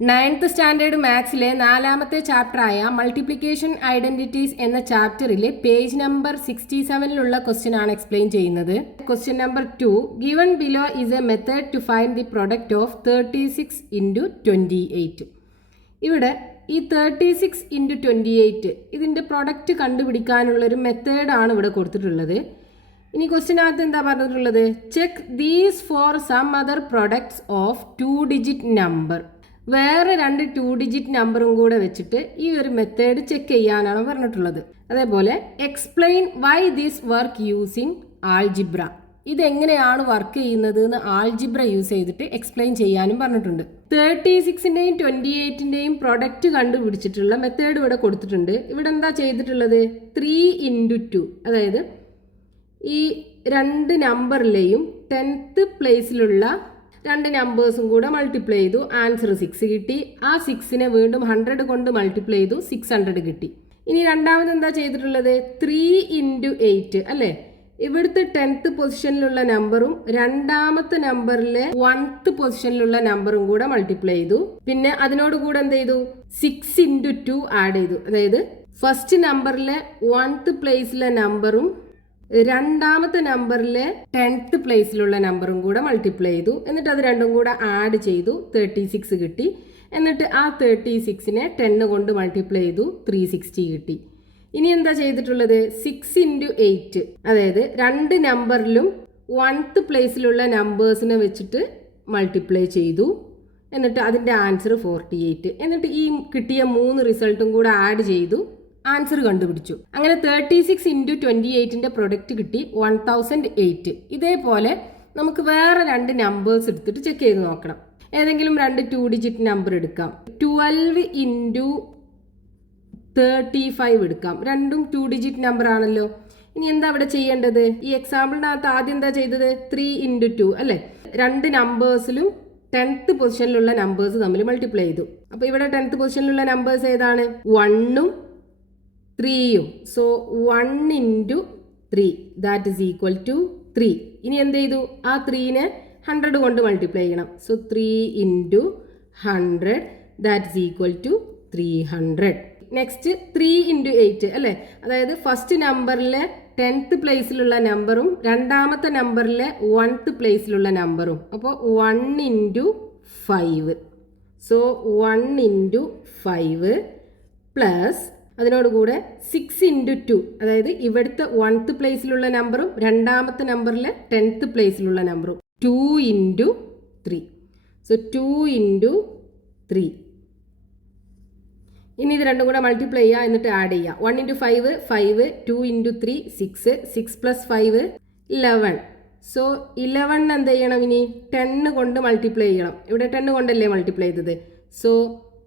9th standard മാത്സിലെ 4ാമത്തെ ചാപ്റ്ററായ മൾട്ടിപ്ലിക്കേഷൻ ഐഡന്റിറ്റീസ് എന്ന ചാപ്റ്ററിലെ പേജ് നമ്പർ 67 ക്വസ്റ്റ്യൻ ആണ് എക്സ്പ്ലെയിൻ ചെയ്യുന്നത്. Question number 2, given below is a method to find the product of 36 × 28. ഇവിടെ ഈ 36 × 28 ഇതിൻ്റെ പ്രൊഡക്റ്റ് കണ്ടുപിടിക്കാനുള്ളൊരു മെത്തേഡാണ് ഇവിടെ കൊടുത്തിട്ടുള്ളത്. ഇനി ക്വസ്റ്റ്യനകത്ത് എന്താ പറഞ്ഞിട്ടുള്ളത്? Check these for some other products of 2 digit number. വേറെ 2 2 ഡിജിറ്റ് നമ്പറും കൂടെ വെച്ചിട്ട് ഈ ഒരു മെത്തേഡ് ചെക്ക് ചെയ്യാനാണ് പറഞ്ഞിട്ടുള്ളത്. അതേപോലെ explain why this work using algebra. ഇതെങ്ങനെയാണ് വർക്ക് ചെയ്യുന്നത് എന്ന് ആൾജിബ്ര യൂസ് ചെയ്തിട്ട് എക്സ്പ്ലെയിൻ ചെയ്യാനും പറഞ്ഞിട്ടുണ്ട്. 36ൻ്റെയും 28ൻ്റെയും പ്രൊഡക്റ്റ് കണ്ടുപിടിച്ചിട്ടുള്ള മെത്തേഡ് ഇവിടെ കൊടുത്തിട്ടുണ്ട്. ഇവിടെ എന്താ ചെയ്തിട്ടുള്ളത്? 3 × 2, അതായത് ഈ 2 നമ്പറിലെയും 10th പ്ലേസിലുള്ള 2 നമ്പേഴ്സും കൂടെ മൾട്ടിപ്ലൈ ചെയ്തു, ആൻസർ 6 കിട്ടി. ആ 6നെ വീണ്ടും 100 കൊണ്ട് മൾട്ടിപ്ലൈ ചെയ്തു, 600 കിട്ടി. ഇനി രണ്ടാമത് എന്താ ചെയ്തിട്ടുള്ളത്? 3 × 8 അല്ലേ? ഇവിടുത്തെ 10th പൊസിഷനിലുള്ള നമ്പറും രണ്ടാമത്തെ നമ്പറിലെ 1th പൊസിഷനിലുള്ള നമ്പറും കൂടെ മൾട്ടിപ്ലൈ ചെയ്തു. പിന്നെ അതിനോട് കൂടെ എന്ത് ചെയ്തു? 6 × 2 ആഡ് ചെയ്തു. അതായത് ഫസ്റ്റ് നമ്പറിലെ 1th പ്ലേസിലെ നമ്പറും രണ്ടാമത്തെ നമ്പറിലെ 10th പ്ലേസിലുള്ള നമ്പറും കൂടെ മൾട്ടിപ്ലൈ ചെയ്തു. എന്നിട്ട് അത് രണ്ടും കൂടെ ആഡ് ചെയ്തു, 36 കിട്ടി. എന്നിട്ട് ആ 36നെ 10 കൊണ്ട് മൾട്ടിപ്ലൈ ചെയ്തു, 360 കിട്ടി. ഇനി എന്താ ചെയ്തിട്ടുള്ളത്? 6 × 8, അതായത് 2 നമ്പറിലും 1th പ്ലേസിലുള്ള നമ്പേഴ്സിനെ വെച്ചിട്ട് മൾട്ടിപ്ലൈ ചെയ്തു. എന്നിട്ട് അതിൻ്റെ ആൻസർ 48. എന്നിട്ട് ഈ കിട്ടിയ 3 റിസൾട്ടും കൂടെ ആഡ് ചെയ്തു, ആൻസർ കണ്ടുപിടിച്ചു. അങ്ങനെ 36 × 28ൻ്റെ പ്രൊഡക്റ്റ് കിട്ടി 1008. ഇതേപോലെ നമുക്ക് വേറെ 2 നമ്പേഴ്സ് എടുത്തിട്ട് ചെക്ക് ചെയ്ത് നോക്കണം. ഏതെങ്കിലും 2 2 ഡിജിറ്റ് നമ്പർ എടുക്കാം. 12 × 35 എടുക്കാം. രണ്ടും 2 ഡിജിറ്റ് നമ്പർ ആണല്ലോ. ഇനി എന്താ അവിടെ ചെയ്യേണ്ടത്? ഈ എക്സാമ്പിളിനകത്ത് ആദ്യം എന്താ ചെയ്തത്? 3 × 2 അല്ലേ? 2 നമ്പേഴ്സിലും 10th പൊസിഷനിലുള്ള നമ്പേഴ്സ് തമ്മിൽ മൾട്ടിപ്ലൈ ചെയ്തു. അപ്പോൾ ഇവിടെ 10th പൊസിഷനിലുള്ള നമ്പേഴ്സ് ഏതാണ്? 1ഉം 3ഉം. So 1 × 3 that is equal to 3. ഇനി എന്ത് ചെയ്തു? ആ 3നെ 100 കൊണ്ട് മൾട്ടിപ്ലൈ ചെയ്യണം. So 3 × 100 that is equal to 300. Next 3 × 8 അല്ലേ? അതായത് ഫസ്റ്റ് നമ്പറിലെ 10th പ്ലേസിലുള്ള നമ്പറും രണ്ടാമത്തെ നമ്പറിലെ 1th പ്ലേസിലുള്ള നമ്പറും. അപ്പോൾ 1 × 5. സോ 1 × 5 പ്ലസ് അതിനോട് കൂടെ 6 × 2, അതായത് ഇവിടുത്തെ 1th പ്ലേസിലുള്ള നമ്പറും രണ്ടാമത്തെ നമ്പറിലെ 10th പ്ലേസിലുള്ള നമ്പറും. 2 × 3. സോ 2 × 3. ഇനി ഇത് രണ്ടും കൂടെ മൾട്ടിപ്ലൈ ചെയ്യുക, എന്നിട്ട് ആഡ് ചെയ്യുക. 1 × 5 5, 2 × 3 6, 6 + 5 11. സോ 11 എന്ത് ചെയ്യണം? ഇനി 10 കൊണ്ട് മൾട്ടിപ്ലൈ ചെയ്യണം. ഇവിടെ 10 കൊണ്ടല്ലേ മൾട്ടിപ്ലൈ ചെയ്തത്. സോ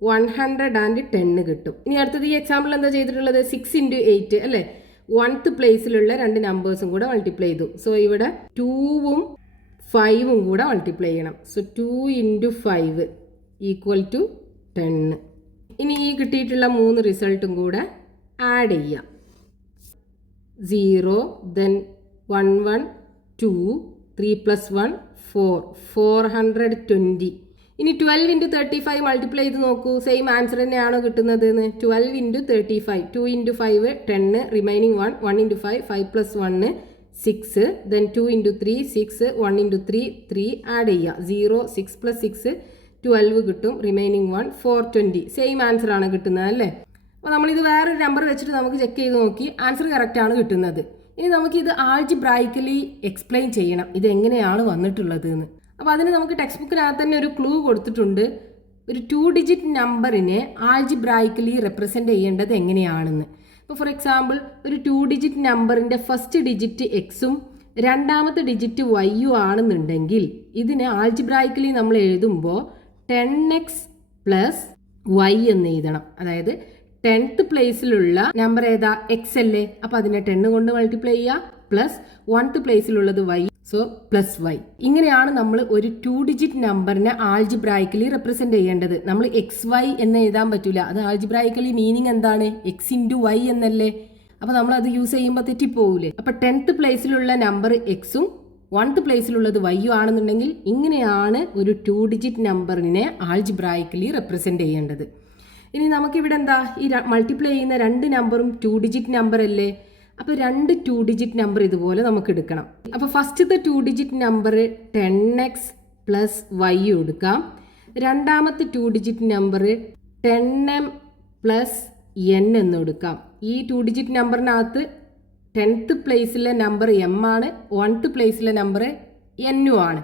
110 കിട്ടും. ഇനി അടുത്തത് ഈ എക്സാമ്പിൾ എന്താ ചെയ്തിട്ടുള്ളത്? 6 × 8 അല്ലേ? 1th പ്ലേസിലുള്ള 2 നമ്പേഴ്സും കൂടെ മൾട്ടിപ്ലൈ ചെയ്തു. സോ ഇവിടെ 2ഉം 5ഉം കൂടെ മൾട്ടിപ്ലൈ ചെയ്യണം. So 2 × 5 equal to 10. ഇനി ഈ കിട്ടിയിട്ടുള്ള 3 റിസൾട്ടും കൂടെ ആഡ് ചെയ്യാം. 0, then 1 1 2, 3 + 1 4, 420. ഇനി 12 × 35 മൾട്ടിപ്ലൈ ചെയ്ത് നോക്കൂ. സെയിം ആൻസർ തന്നെയാണോ കിട്ടുന്നത്? 12 × 35, 2 × 5 10, റിമൈനിങ് 1, 1 × 5 5 + 1 6, then 2 × 3 6, 1 × 3 3, ആഡ് ചെയ്യുക. 0, 6 + 6 12 കിട്ടും, റിമൈനിങ് 1 420. സെയിം ആൻസർ ആണ് കിട്ടുന്നത് അല്ലേ? അപ്പോൾ നമ്മളിത് വേറൊരു നമ്പർ വെച്ചിട്ട് നമുക്ക് ചെക്ക് ചെയ്ത് നോക്കി, ആൻസർ കറക്റ്റ് ആണ് കിട്ടുന്നത്. ഇനി നമുക്കിത് ആൾജിബ്രായിക്കലി എക്സ്പ്ലെയിൻ ചെയ്യണം, ഇതെങ്ങനെയാണ് വന്നിട്ടുള്ളത് എന്ന്. അപ്പോൾ അതിന് നമുക്ക് ടെക്സ്റ്റ് ബുക്കിനകത്ത് തന്നെ ഒരു ക്ലൂ കൊടുത്തിട്ടുണ്ട്. ഒരു 2 ഡിജിറ്റ് നമ്പറിനെ ആൾജിബ്രായിക്കലി റെപ്രസെൻ്റ് ചെയ്യേണ്ടത് എങ്ങനെയാണെന്ന്. ഇപ്പോൾ ഫോർ എക്സാമ്പിൾ ഒരു 2 ഡിജിറ്റ് നമ്പറിൻ്റെ ഫസ്റ്റ് ഡിജിറ്റ് എക്സും രണ്ടാമത്തെ ഡിജിറ്റ് വൈയും ആണെന്നുണ്ടെങ്കിൽ ഇതിനെ ആൾജിബ്രായിക്കലി നമ്മൾ എഴുതുമ്പോൾ 10x + y എന്ന് എഴുതണം. അതായത് 10th പ്ലേസിലുള്ള നമ്പർ ഏതാ? എക്സ് അല്ലേ? അപ്പോൾ അതിനെ 10 കൊണ്ട് മൾട്ടിപ്ലൈ ചെയ്യുക, plus 1th പ്ലേസിലുള്ളത് y, so +y. ഇങ്ങനെയാണ് നമ്മൾ ഒരു 2 ഡിജിറ്റ് നമ്പറിനെ ആൾജിബ്രായിക്കലി റെപ്രസെൻ്റ് ചെയ്യേണ്ടത്. നമ്മൾ XY എന്ന് എഴുതാൻ പറ്റില്ല. അത് ആൾജിബ്രായിക്കലി മീനിങ് എന്താണ്? x × y എന്നല്ലേ? അപ്പോൾ നമ്മൾ അത് യൂസ് ചെയ്യുമ്പോൾ തെറ്റിപ്പോകൂലേ? അപ്പോൾ 10th പ്ലേസിലുള്ള നമ്പർ എക്സും 1th പ്ലേസിലുള്ളത് വൈയും ആണെന്നുണ്ടെങ്കിൽ ഇങ്ങനെയാണ് ഒരു 2 ഡിജിറ്റ് നമ്പറിനെ ആൾജിബ്രായിക്കലി റെപ്രസെൻ്റ് ചെയ്യേണ്ടത്. ഇനി നമുക്കിവിടെ എന്താ ഈ മൾട്ടിപ്ലൈ ചെയ്യുന്ന 2 നമ്പറും 2 ഡിജിറ്റ് നമ്പർ അല്ലേ. അപ്പോൾ 2 2 ഡിജിറ്റ് നമ്പർ ഇതുപോലെ നമുക്ക് എടുക്കണം. അപ്പോൾ ഫസ്റ്റത്തെ 2 digit number 10x plus y എടുക്കാം. രണ്ടാമത്തെ 2 digit number 10m plus n എന്ന് എടുക്കാം. ഈ 2 ഡിജിറ്റ് നമ്പറിനകത്ത് 10th പ്ലേസിലെ നമ്പർ m ആണ്, 1th പ്ലേസിലെ നമ്പർ n ആണ്.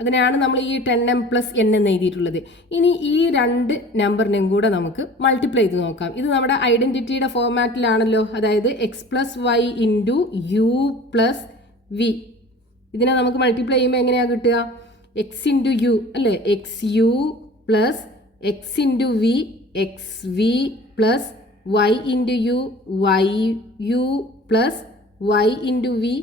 അതിനാണ് നമ്മൾ ഈ 10m പ്ലസ് n എന്ന് എഴുതിയിട്ടുള്ളത്. ഇനി ഈ 2 നമ്പറിനെയും കൂടെ നമുക്ക് മൾട്ടിപ്ലൈ ചെയ്ത് നോക്കാം. ഇത് നമ്മുടെ ഐഡൻറ്റിറ്റിയുടെ ഫോർമാറ്റിലാണല്ലോ, അതായത് x plus y into u plus v. ഇതിനെ നമുക്ക് മൾട്ടിപ്ലൈ ചെയ്യുമ്പോൾ എങ്ങനെയാണ് കിട്ടുക? എക്സ് ഇൻറ്റു യു അല്ലേ, x u plus x into v x v plus y into u y u plus y into v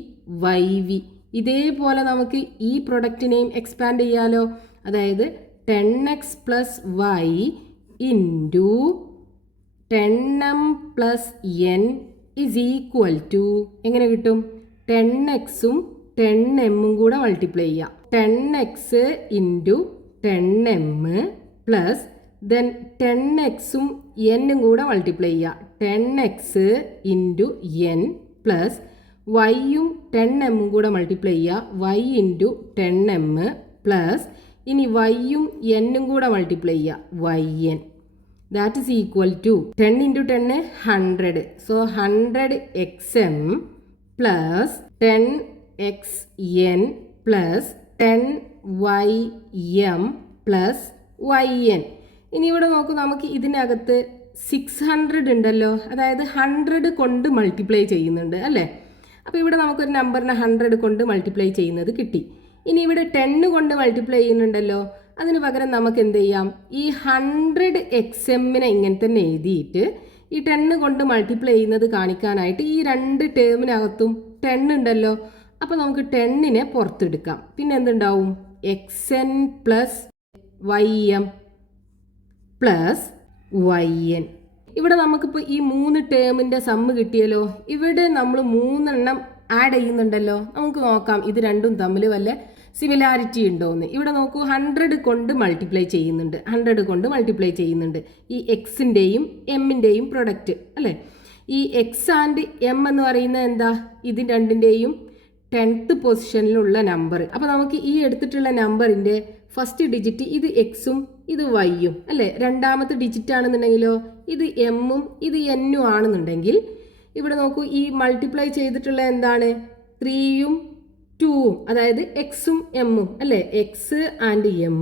y v. ഇതേപോലെ നമുക്ക് ഈ പ്രൊഡക്റ്റിനെയും എക്സ്പാൻഡ് ചെയ്യാലോ. അതായത് 10x plus y into 10m plus n is equal to എങ്ങനെ കിട്ടും? 10xും 10mഉം കൂടെ മൾട്ടിപ്ലൈ ചെയ്യാം. 10x into 10m plus then 10xും n കൂടെ മൾട്ടിപ്ലൈ ചെയ്യുക. 10x into n plus വൈയും 10m കൂടെ മൾട്ടിപ്ലൈ ചെയ്യുക. y ഇൻറ്റു 10m പ്ലസ് ഇനി വൈയും n കൂടെ മൾട്ടിപ്ലൈ ചെയ്യുക. yn that is equal to 10 into 10 100. So 100xm plus 10xn plus 10ym plus yn. ഇനി ഇവിടെ നോക്കൂ, നമുക്ക് ഇതിനകത്ത് 600 ഉണ്ടല്ലോ, അതായത് 100 കൊണ്ട് മൾട്ടിപ്ലൈ ചെയ്യുന്നുണ്ട് അല്ലേ. അപ്പോൾ ഇവിടെ നമുക്കൊരു നമ്പറിനെ 100 കൊണ്ട് മൾട്ടിപ്ലൈ ചെയ്യുന്നത് കിട്ടി. ഇനി ഇവിടെ 10 കൊണ്ട് മൾട്ടിപ്ലൈ ചെയ്യുന്നുണ്ടല്ലോ, അതിന് പകരം നമുക്ക് എന്ത് ചെയ്യാം? ഈ 100xmനെ ഇങ്ങനെ തന്നെ എഴുതിയിട്ട് ഈ 10 കൊണ്ട് മൾട്ടിപ്ലൈ ചെയ്യുന്നത് കാണിക്കാനായിട്ട് ഈ 2 ടേമിനകത്തും 10 ഉണ്ടല്ലോ, അപ്പോൾ നമുക്ക് 10നെ പുറത്തെടുക്കാം. പിന്നെ എന്തുണ്ടാവും? xn plus ym plus yn. ഇവിടെ നമുക്കിപ്പോൾ ഈ 3 ടേമിൻ്റെ സമ്മ് കിട്ടിയല്ലോ. ഇവിടെ നമ്മൾ 3 എണ്ണം ആഡ് ചെയ്യുന്നുണ്ടല്ലോ. നമുക്ക് നോക്കാം ഇത് രണ്ടും തമ്മിൽ വല്ല സിമിലാരിറ്റി ഉണ്ടോ എന്ന്. ഇവിടെ നോക്കൂ, 100 കൊണ്ട് മൾട്ടിപ്ലൈ ചെയ്യുന്നുണ്ട്, 100 കൊണ്ട് മൾട്ടിപ്ലൈ ചെയ്യുന്നുണ്ട്. ഈ എക്സിൻ്റെയും എമ്മിൻ്റെയും പ്രൊഡക്റ്റ് അല്ലേ. ഈ എക്സ് ആൻഡ് എം എന്ന് പറയുന്നത് എന്താ? ഇത് രണ്ടിൻ്റെയും 10th പൊസിഷനിലുള്ള നമ്പർ. അപ്പോൾ നമുക്ക് ഈ എടുത്തിട്ടുള്ള നമ്പറിൻ്റെ ഫസ്റ്റ് ഡിജിറ്റ് ഇത് എക്സും ഇത് വൈയും അല്ലേ. രണ്ടാമത്തെ ഡിജിറ്റ് ആണെന്നുണ്ടെങ്കിലോ ഇത് എമ്മും ഇത് എന്നും ആണെന്നുണ്ടെങ്കിൽ ഇവിടെ നോക്കൂ, ഈ മൾട്ടിപ്ലൈ ചെയ്തിട്ടുള്ള എന്താണ്? 3യും 2ഉം, അതായത് എക്സും എമ്മും അല്ലേ. എക്സ് ആൻഡ് എം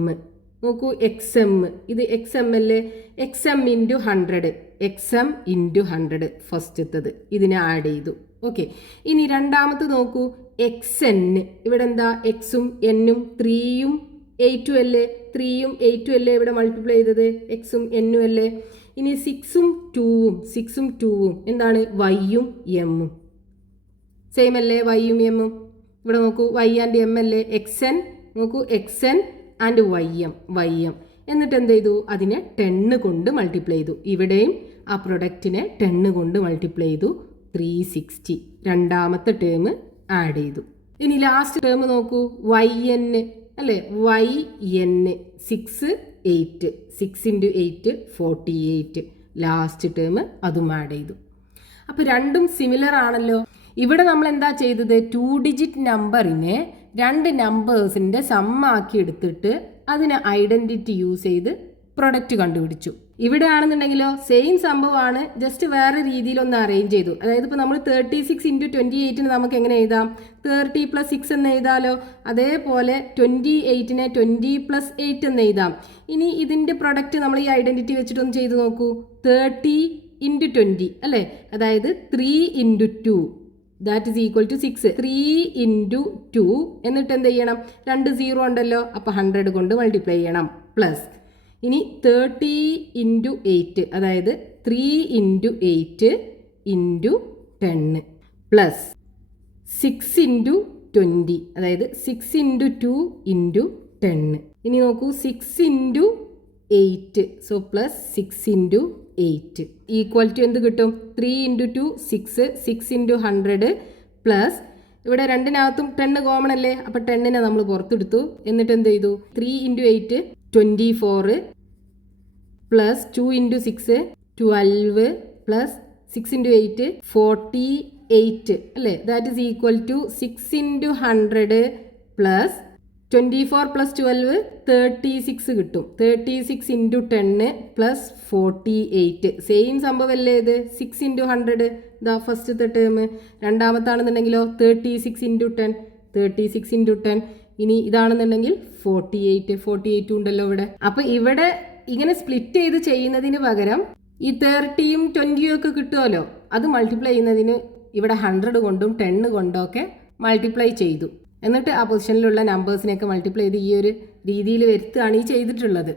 നോക്കൂ, എക്സ് എം, ഇത് എക്സ് എം അല്ലേ. X M into 100, X M into 100 ഫസ്റ്റത്തത് ഇതിനെ ആഡ് ചെയ്തു. ഓക്കെ, ഇനി രണ്ടാമത് നോക്കൂ, എക്സ് എൻ. ഇവിടെ എന്താ? എക്സും എന്നും 3യും 8ഉം അല്ലേ. 3യും 8ഉം അല്ലേ ഇവിടെ മൾട്ടിപ്ലൈ ചെയ്തത്, എക്സും എന്നും അല്ലേ. ഇനി 6ഉം 2ഉം എന്താണ്? വൈയും എമ്മും സെയിം അല്ലേ, വൈയും എമ്മും. ഇവിടെ നോക്കൂ, വൈ ആൻഡ് എം അല്ലേ. എക്സ് എൻ നോക്കൂ, x n and y m. എന്നിട്ട് എന്ത് ചെയ്തു? അതിനെ 10 കൊണ്ട് മൾട്ടിപ്ലൈ ചെയ്തു. ഇവിടെയും ആ പ്രൊഡക്റ്റിനെ 10 കൊണ്ട് മൾട്ടിപ്ലൈ ചെയ്തു. 360 രണ്ടാമത്തെ ടേം ആഡ് ചെയ്തു. ഇനി ലാസ്റ്റ് ടേം നോക്കൂ, വൈ എൻ അല്ലേ. Y n 6 8, 6 into 8 48. Last term അതും ആഡ് ചെയ്തു. അപ്പോൾ രണ്ടും സിമിലർ ആണല്ലോ. ഇവിടെ നമ്മൾ എന്താ ചെയ്തത്? 2 ഡിജിറ്റ് നമ്പറിനെ 2 നമ്പേഴ്സിൻ്റെ സമ്മാക്കി എടുത്തിട്ട് അതിനെ ഐഡൻറ്റിറ്റി യൂസ് ചെയ്ത് പ്രൊഡക്റ്റ് കണ്ടുപിടിച്ചു. ഇവിടെ ആണെന്നുണ്ടെങ്കിലോ സെയിം സംഭവമാണ്, ജസ്റ്റ് വേറെ രീതിയിലൊന്ന് അറേഞ്ച് ചെയ്തു. അതായത് ഇപ്പോൾ നമ്മൾ 36 ഇൻറ്റു 28ന് നമുക്ക് എങ്ങനെ എഴുതാം? 30 പ്ലസ് 6 എന്ന് എഴുതാലോ. അതേപോലെ 28നെ 20 പ്ലസ് 8 എന്ന് എഴുതാം. ഇനി ഇതിൻ്റെ പ്രൊഡക്റ്റ് നമ്മൾ ഈ ഐഡൻറ്റിറ്റി വെച്ചിട്ടൊന്ന് ചെയ്ത് നോക്കൂ. 30 ഇൻറ്റു 20 അല്ലേ, അതായത് 3 into 2 that is equal to 6. 3 into 2 എന്നിട്ട് എന്ത് ചെയ്യണം? 2 0 ഉണ്ടല്ലോ, അപ്പോൾ 100 കൊണ്ട് മൾട്ടിപ്ലൈ ചെയ്യണം. പ്ലസ് ഇനി 30 ഇൻറ്റു 8 അതായത് 3 ഇൻറ്റു 8 ഇൻറ്റു 10 പ്ലസ് 6 ഇൻറ്റു 20 അതായത് 6 ഇൻറ്റു 2 ഇൻറ്റു 10. ഇനി നോക്കൂ, 6 into 8 so plus 6 into 8 equal to എന്ത് കിട്ടും? 3 ഇൻറ്റു 2 6, 6 ഇൻറ്റു 100 പ്ലസ് ഇവിടെ രണ്ടിനകത്തും 10 കോമൺ അല്ലേ, അപ്പോൾ 10നെ നമ്മൾ പുറത്തെടുത്തു. എന്നിട്ട് എന്ത് ചെയ്തു, 3 × 8 24 പ്ലസ് 2 × 6 12 പ്ലസ് 6 × 8 48 അല്ലേ. That is equal to 6 × 100 plus 24 plus 12 36 കിട്ടും. 36 × 10 പ്ലസ് 48. സെയിം സംഭവമല്ലേ ഇത്, 6 × 100 ഇതാ ഫസ്റ്റത്തെ ടേം. രണ്ടാമത്താണെന്നുണ്ടെങ്കിലോ 36 × 10 36 × 10. ഇനി ഇതാണെന്നുണ്ടെങ്കിൽ 48 ഉണ്ടല്ലോ ഇവിടെ. അപ്പോൾ ഇവിടെ ഇങ്ങനെ സ്പ്ലിറ്റ് ചെയ്ത് ചെയ്യുന്നതിന് പകരം ഈ 30യും 20യും ഒക്കെ കിട്ടുമല്ലോ, അത് മൾട്ടിപ്ലൈ ചെയ്യുന്നതിന് ഇവിടെ 100 കൊണ്ടും 10 കൊണ്ടും ഒക്കെ മൾട്ടിപ്ലൈ ചെയ്തു. എന്നിട്ട് ആ പൊസിഷനിലുള്ള നമ്പേഴ്സിനെയൊക്കെ മൾട്ടിപ്ലൈ ചെയ്ത് ഈ ഒരു രീതിയിൽ വരുത്തുകയാണ് ഈ ചെയ്തിട്ടുള്ളത്.